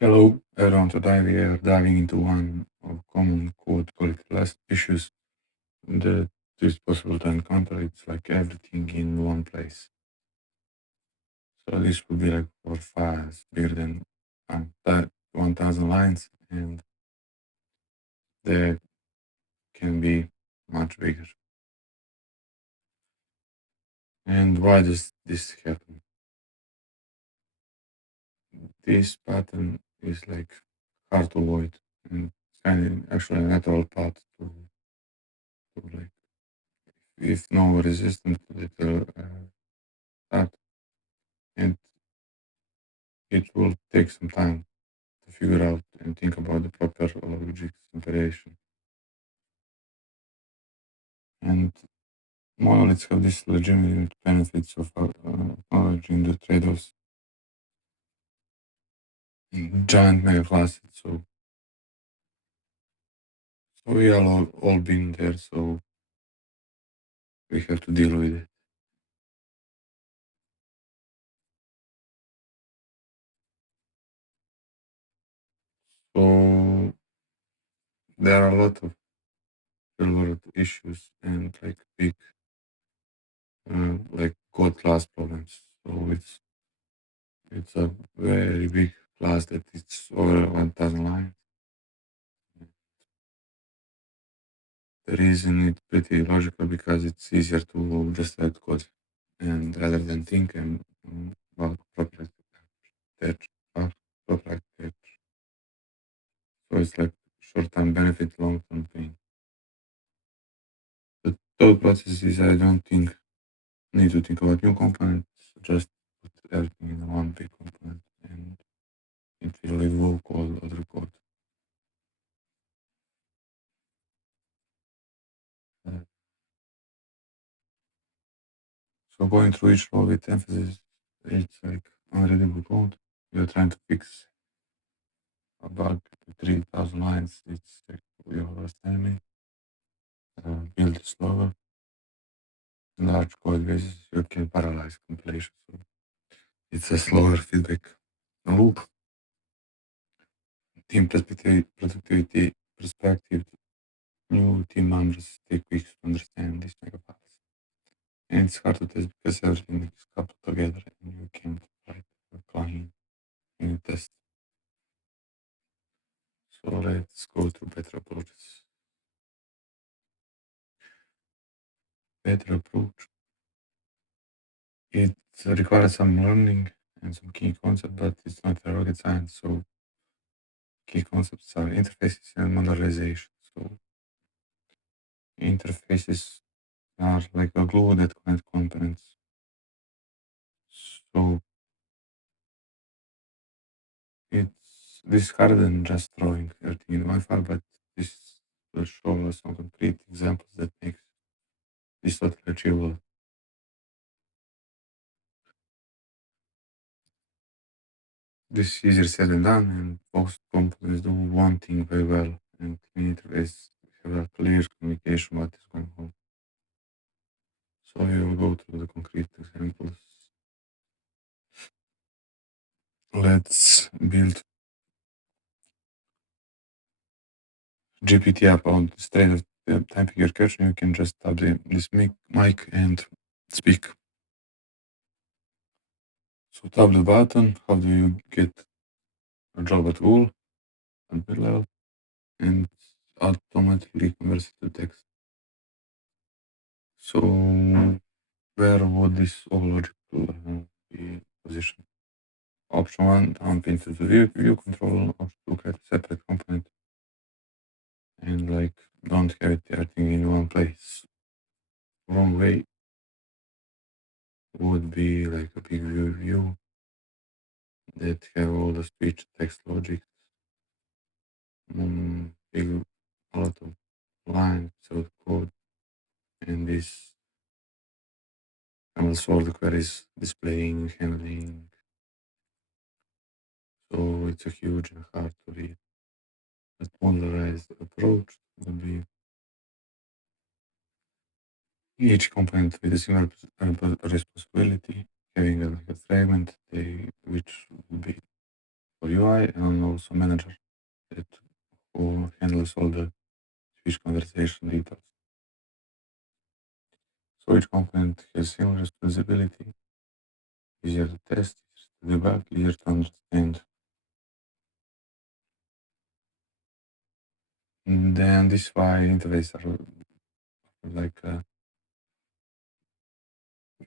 Hello, everyone. Today we are diving into one of common code quality issues that is possible to encounter. It's like everything in one place. So this would be like for files bigger than 1,000 lines, and they can be much bigger. And why does this happen? This pattern is like hard to avoid, and it's kind of actually a natural path to like if no resistance to the start, and it will take some time to figure out and think about the proper logic operation. And monoliths have this legitimate benefits of acknowledging the trade-offs in giant mega classes. So we are all been there, so we have to deal with it. So there are a lot of real world issues and like big like code class problems. So it's a very big class that it's over 1,000 lines. The reason it's pretty logical because it's easier to just write code and rather than think about proper architecture, proper architecture. So it's like short-term benefit, long-term pain. The thought process is I don't think need to think about new components, just put everything in one big component and it will evoke all other code. Uh, so going through each row with emphasis, it's like unreadable code. You're trying to fix about 3,000 lines. It's like your understanding. Build slower. Large code bases, you can parallelize compilation. So it's a slower feedback loop. Team productivity perspective, new team members take weeks to understand these mega files. And it's hard to test because everything is coupled together and you can't write a clean unit test. So let's go through better approaches. Better approach. It requires some learning and some key concepts, but it's not a rocket science. So key concepts are interfaces and modularization. So interfaces are like a glue that connect components. So this is harder than just throwing everything in one file, but this will show us some concrete examples that makes this totally achievable. This is easier said than done, and most companies do one thing very well, and clean interface have a clear communication what is going on. So we will go through the concrete examples. Let's build GPT app on instead of typing your question. You can just tap this mic and speak. So tap the button. How do you get a job at Google at mid-level? And automatically converts it to text. So where would this all logical be positioned? Option 1, dump into the view control. Option 2, create a separate component and like don't have it everything in one place. Wrong way would be like a big view that have all the speech text logic, big a lot of lines of code, and this also all the queries displaying, handling. So it's a huge and hard to read. A modularized approach would be each component with a similar responsibility, having like a fragment which would be for UI guy and also manager that who handles all the switch conversation details. So each component has similar usability, easier to test, easier to debug, easier to understand. And then this is why interfaces are like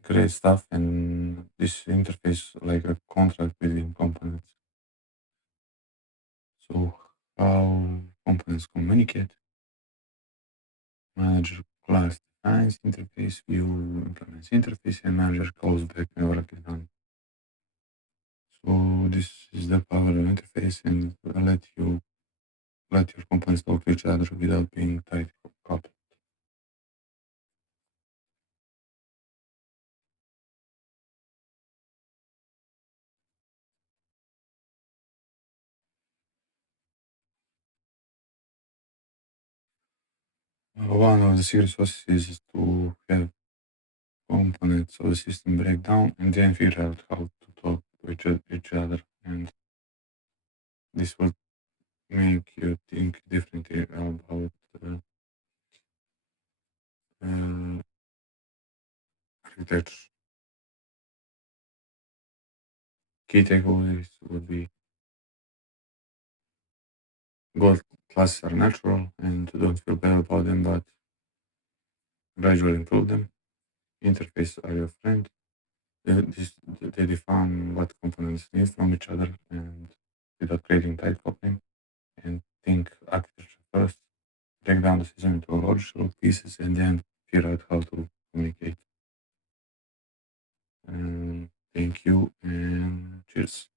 great stuff, and this interface like a contract between components. So how components communicate? Manager class defines interface, view implements interface, and manager calls back when work is done. So this is the power of interface, and let your components talk to each other without being tight coupled. One of the secret sauces is to have components of the system break down and then figure out how to talk to each other, and this will make you think differently about uh, architecture. Key takeaways would be gold classes are natural and don't feel bad about them, but gradually improve them. Interfaces are your friend. They define what components need from each other and without creating tight coupling. And think architecture first. Break down the system into logical pieces and then figure out how to communicate. Thank you and cheers.